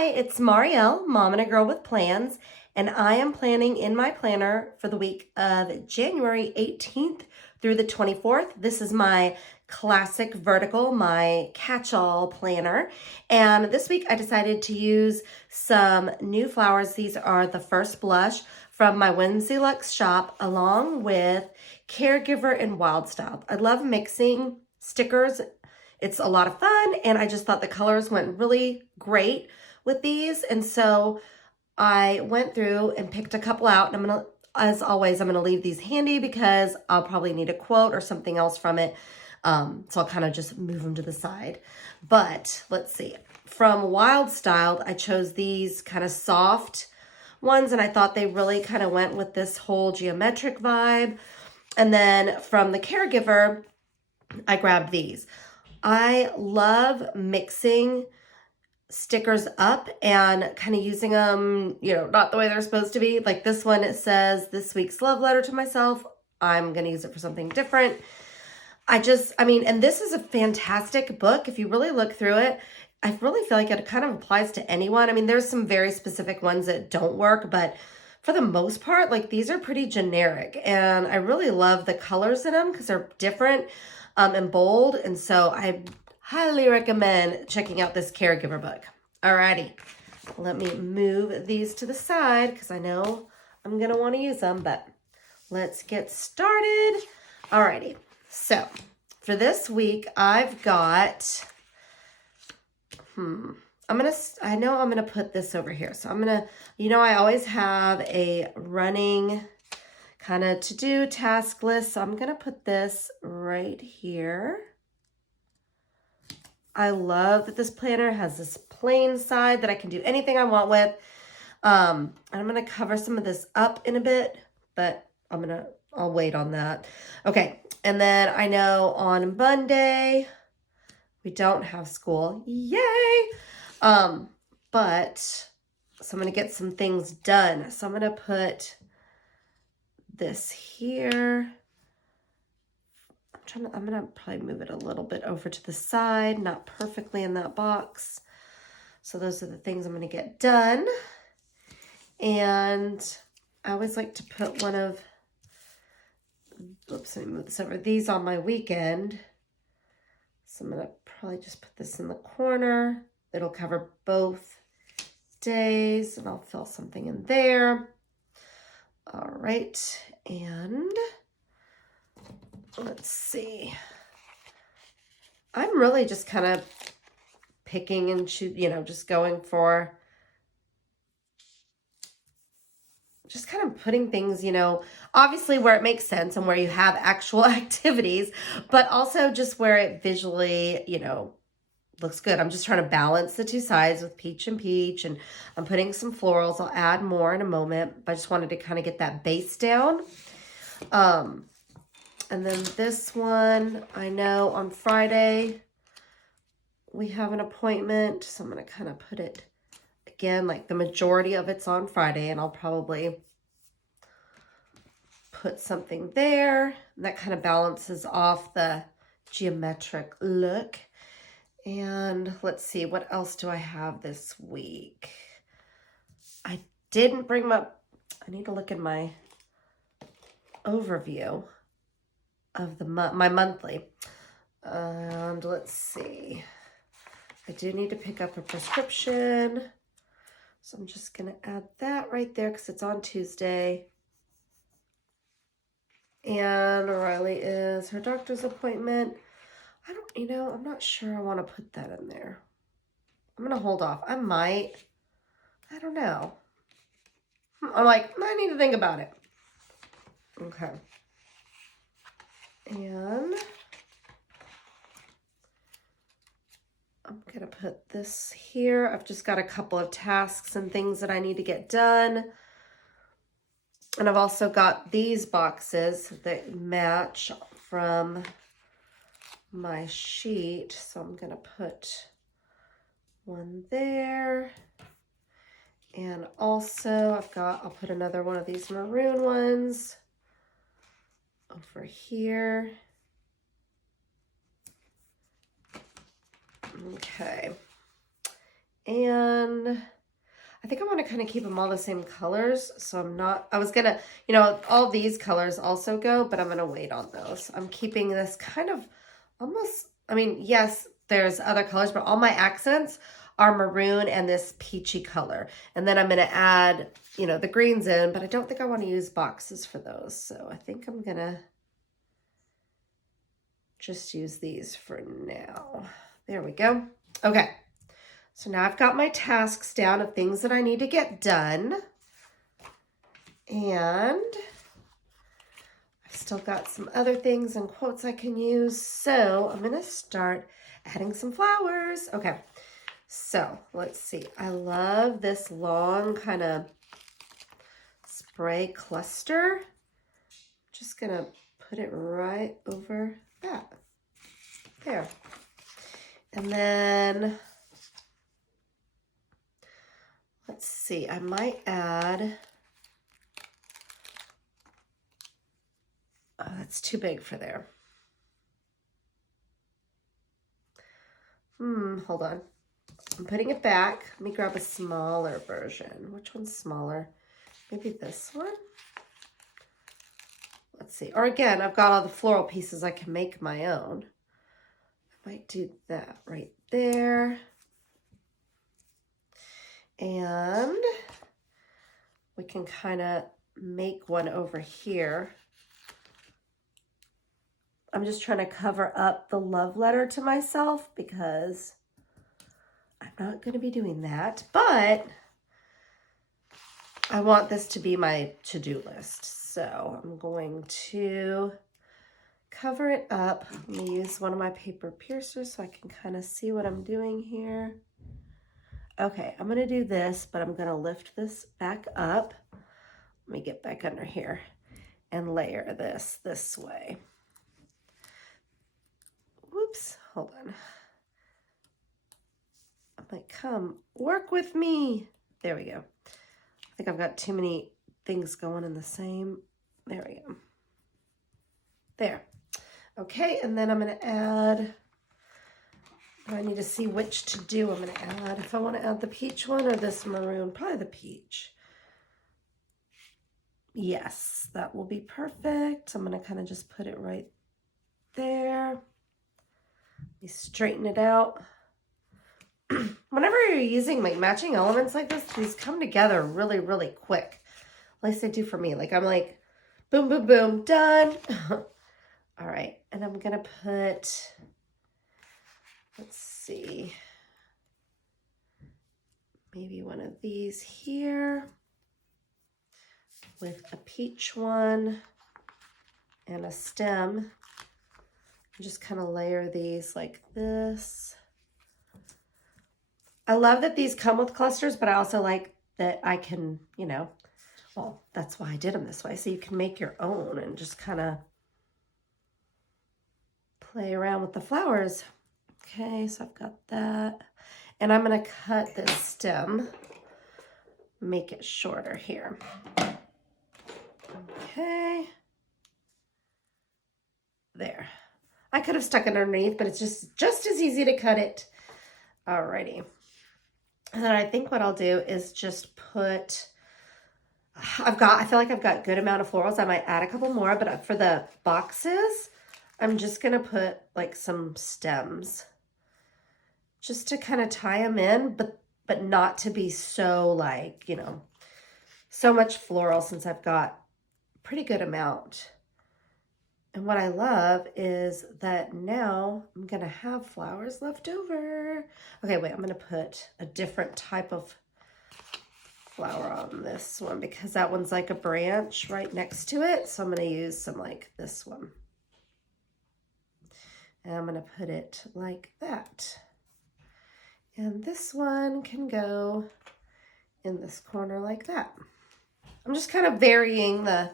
Hi, it's Marielle, Mom and a Girl with Plans, and I am planning in my planner for the week of January 18th through the 24th. This is my classic vertical, my catch-all planner. And this week I decided to use some new flowers. These are the first blush from my Whimsyluxe shop, along with Caregiver and Wild Style. I love mixing stickers. It's a lot of fun, and I just thought the colors went really great with these. And so I went through and picked a couple out, and I'm gonna, as always, I'm gonna leave these handy because I'll probably need a quote or something else from it. So I'll kind of just move them to the side. But let's see. From Wild Styled, I chose these kind of soft ones, and I thought they really kind of went with this whole geometric vibe. And then from the Caregiver, I grabbed these. I love mixing stickers up and kind of using them, not the way they're supposed to be. Like this one, it says, "This week's love letter to myself." I'm going to use it for something different. And this is a fantastic book. If you really look through it, I really feel like it kind of applies to anyone. I mean, there's some very specific ones that don't work, but for the most part, like these are pretty generic. And I really love the colors in them because they're different and bold. And so I highly recommend checking out this Caregiver book. Alrighty, let me move these to the side because I know I'm going to want to use them, but let's get started. Alrighty, so for this week, I've got, I know I'm going to put this over here. So I'm going to, I always have a running kind of to-do task list. So I'm going to put this right here. I love that this planner has this plain side that I can do anything I want with. I'm going to cover some of this up in a bit, but I'll wait on that. Okay. And then I know on Monday, we don't have school. Yay! But so I'm going to get some things done. So I'm going to put this here. I'm going to probably move it a little bit over to the side, not perfectly in that box. So those are the things I'm going to get done. And I always like to put one of, let me move this over, these on my weekend. So I'm going to probably just put this in the corner. It'll cover both days, and I'll fill something in there. All right, and let's see. I'm really just kind of picking and choosing, just going for, just kind of putting things, obviously where it makes sense and where you have actual activities, but also just where it visually, looks good. I'm just trying to balance the two sides with peach and peach, and I'm putting some florals. I'll add more in a moment, but I just wanted to kind of get that base down. And then this one, I know on Friday we have an appointment, so I'm going to kind of put it again, like the majority of it's on Friday, and I'll probably put something there. That kind of balances off the geometric look. And let's see, what else do I have this week? I didn't bring my, I need to look in my overview of the my monthly. And let's see, I do need to pick up a prescription. So I'm just going to add that right there because it's on Tuesday. And Riley is her doctor's appointment. I'm not sure I want to put that in there. I'm going to hold off. I don't know. I'm like, I need to think about it. Okay. And I'm going to put this here. I've just got a couple of tasks and things that I need to get done. And I've also got these boxes that match from my sheet. So I'm going to put one there. And also I'll put another one of these maroon ones over here. Okay. And I think I want to kind of keep them all the same colors. So I'm not, I was going to, you know, all these colors also go, but I'm going to wait on those. I'm keeping this kind of almost, I mean, yes, there's other colors, but all my accents are maroon and this peachy color. And then I'm going to add, you know, the greens in, but I don't think I want to use boxes for those. So I think I'm going to just use these for now. There we go. Okay. So now I've got my tasks down of things that I need to get done. And I've still got some other things and quotes I can use. So I'm going to start adding some flowers. Okay. So let's see. I love this long kind of spray cluster. Just going to put it right over that. There. And then let's see, I might add, oh, that's too big for there. Hold on. I'm putting it back. Let me grab a smaller version. Which one's smaller? Maybe this one? Let's see. Or again, I've got all the floral pieces. I can make my own. I might do that right there. And we can kind of make one over here. I'm just trying to cover up the love letter to myself because I'm not going to be doing that, but I want this to be my to-do list. So I'm going to cover it up. Let me use one of my paper piercers so I can kind of see what I'm doing here. Okay, I'm going to do this, but I'm going to lift this back up. Let me get back under here and layer this way. Whoops, hold on. I'm like, come work with me. There we go. I think I've got too many things going in the same. There we go. There. Okay, and then I'm going to add, I need to see which to do. I'm going to add, if I want to add the peach one or this maroon, probably the peach. Yes, that will be perfect. I'm going to kind of just put it right there. You straighten it out. Whenever you're using like matching elements like this, these come together really, really quick. At least they do for me. Like I'm like, boom, boom, boom, done. All right, and I'm going to put, let's see, maybe one of these here with a peach one and a stem. Just kind of layer these like this. I love that these come with clusters, but I also like that I can, you know, well, that's why I did them this way. So you can make your own and just kind of play around with the flowers. Okay, so I've got that. And I'm going to cut this stem, make it shorter here. Okay. There. I could have stuck it underneath, but it's just as easy to cut it. Alrighty. And then I think what I'll do is just put, I feel like I've got a good amount of florals. I might add a couple more, but for the boxes, I'm just going to put like some stems just to kind of tie them in, but not to be so like, you know, so much floral since I've got a pretty good amount. And what I love is that now I'm going to have flowers left over. Okay, wait, I'm going to put a different type of flower on this one because that one's like a branch right next to it. So I'm going to use some like this one. And I'm going to put it like that. And this one can go in this corner like that. I'm just kind of varying the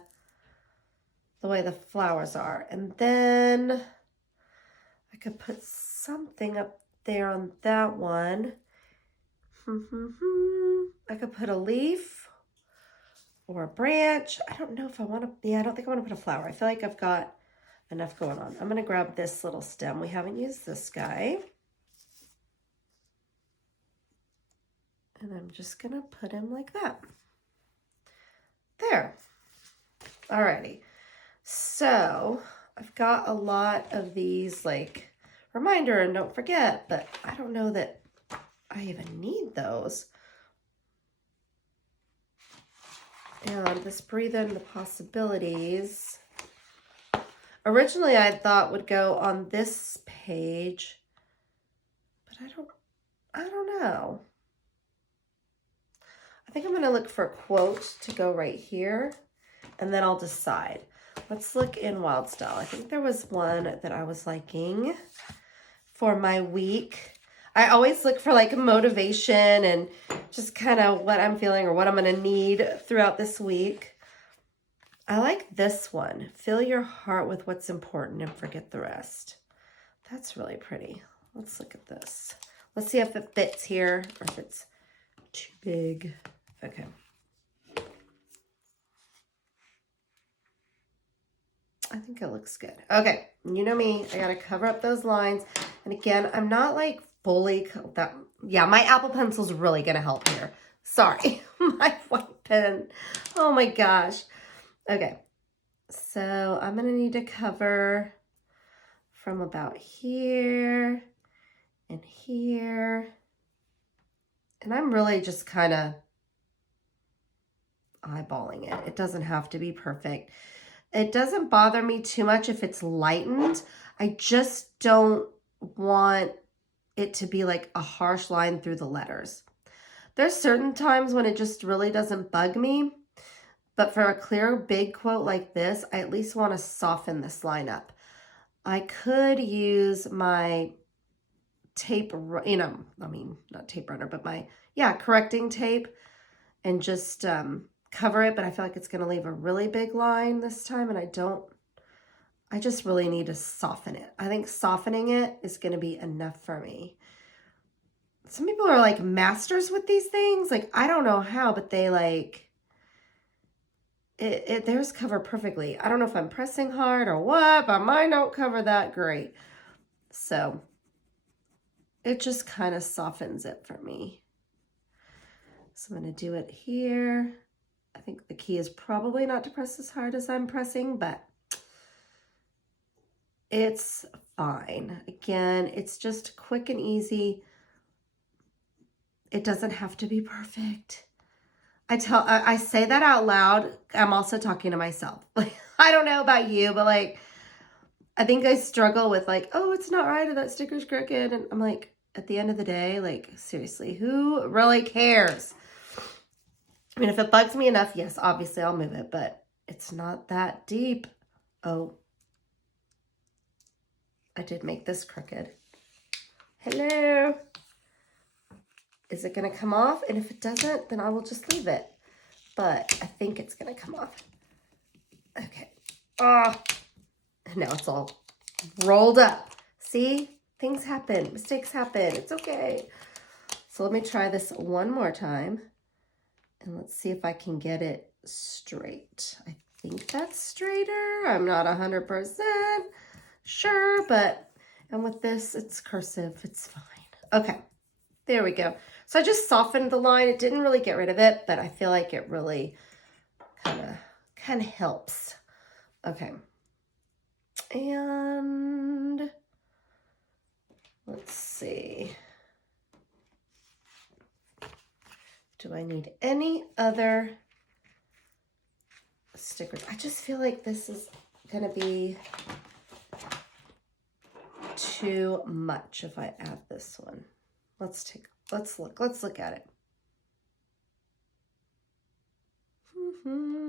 way the flowers are. And then I could put something up there on that one. I could put a leaf or a branch. I don't know if I want to, yeah, I don't think I want to put a flower. I feel like I've got enough going on. I'm going to grab this little stem. We haven't used this guy. And I'm just gonna put him like that. There. Alrighty. So I've got a lot of these like reminder and don't forget, but I don't know that I even need those. And this breathe in the possibilities. Originally I thought would go on this page, but I don't know. I think I'm gonna look for a quote to go right here and then I'll decide. Let's look in Wild Style. I think there was one that I was liking for my week. I always look for like motivation and just kind of what I'm feeling or what I'm going to need throughout this week. I like this one. Fill your heart with what's important and forget the rest. That's really pretty. Let's look at this. Let's see if it fits here or if it's too big. Okay. I think it looks good. Okay, you know me, I gotta cover up those lines. And again, I'm not like fully that. Yeah, my Apple Pencil's really gonna help here. Sorry, my white pen. Oh my gosh. Okay, so I'm gonna need to cover from about here and here. And I'm really just kind of eyeballing it. It doesn't have to be perfect. It doesn't bother me too much if it's lightened. I just don't want it to be like a harsh line through the letters. There's certain times when it just really doesn't bug me, but for a clear big quote like this, I at least want to soften this line up. I could use my tape, you know, I mean, not tape runner, but my, correcting tape and just cover it, but I feel like it's going to leave a really big line this time, and I just really need to soften it. I think softening it is going to be enough for me. Some people are like masters with these things. Like, I don't know how, but they like, theirs cover perfectly. I don't know if I'm pressing hard or what, but mine don't cover that great. So it just kind of softens it for me. So I'm going to do it here. I think the key is probably not to press as hard as I'm pressing, but it's fine. Again, it's just quick and easy. It doesn't have to be perfect. I say that out loud. I'm also talking to myself. Like, I don't know about you, but like, I think I struggle with like, oh, it's not right, or that sticker's crooked. And I'm like, at the end of the day, like, seriously, who really cares? I mean, if it bugs me enough, yes, obviously I'll move it, but it's not that deep. Oh, I did make this crooked. Hello. Is it going to come off? And if it doesn't, then I will just leave it. But I think it's going to come off. Okay. Oh, now it's all rolled up. See? Things happen. Mistakes happen. It's okay. So let me try this one more time. And let's see if I can get it straight. I think that's straighter. I'm not 100% sure, but, and with this, it's cursive. It's fine. Okay, there we go. So I just softened the line. It didn't really get rid of it, but I feel like it really kind of helps. Okay. And let's see. Do I need any other stickers? I just feel like this is going to be too much if I add this one. Let's look at it.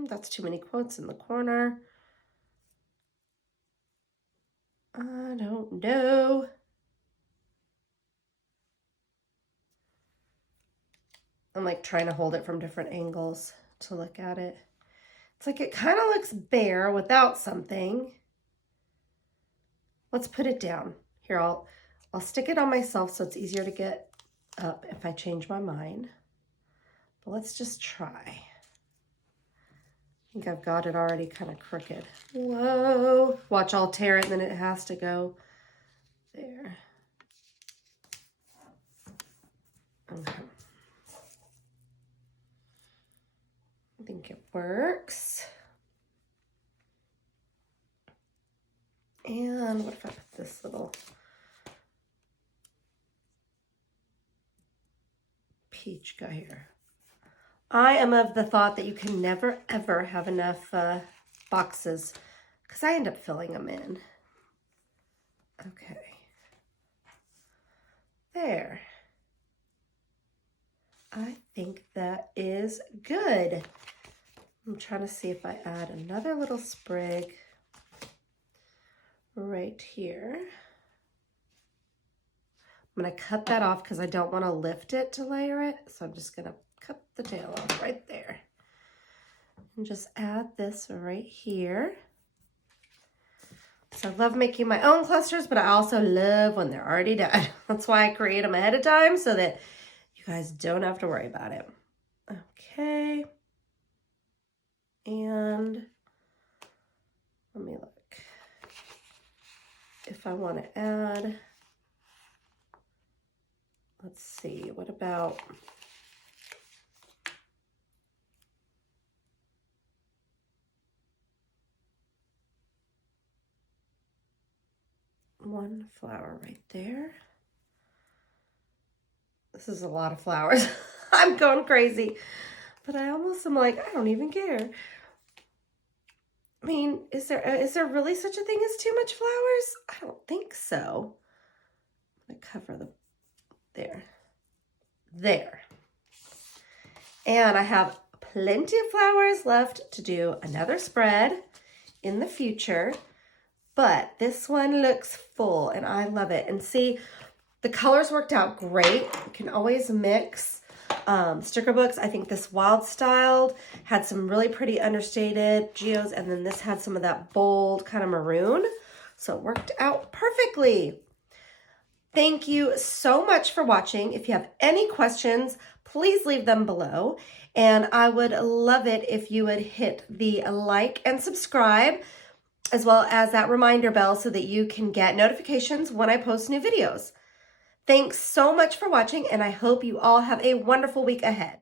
That's too many quotes in the corner. I don't know. I'm like trying to hold it from different angles to look at it. It's like it kind of looks bare without something. Let's put it down. Here, I'll stick it on myself so it's easier to get up if I change my mind. But let's just try. I think I've got it already kind of crooked. Whoa. Watch, I'll tear it and then it has to go there. Okay. think it works. And what if I put this little peach guy here? I am of the thought that you can never, ever have enough boxes because I end up filling them in. Okay. There. I think that is good. I'm trying to see if I add another little sprig right here. I'm going to cut that off because I don't want to lift it to layer it. So I'm just going to cut the tail off right there. And just add this right here. So I love making my own clusters, but I also love when they're already done. That's why I create them ahead of time so that you guys don't have to worry about it. Okay. And let me look. If I want to add, let's see, what about one flower right there? This is a lot of flowers. I'm going crazy, but I almost am like, I don't even care. I mean, is there really such a thing as too much flowers? I don't think so. I'm gonna cover there. And I have plenty of flowers left to do another spread in the future, but this one looks full and I love it. And see, the colors worked out great. You can always mix sticker books. I think this Wild Styled had some really pretty understated geos, and then this had some of that bold kind of maroon. So it worked out perfectly. Thank you so much for watching. If you have any questions, please leave them below. And I would love it if you would hit the like and subscribe, as well as that reminder bell so that you can get notifications when I post new videos. Thanks so much for watching, and I hope you all have a wonderful week ahead.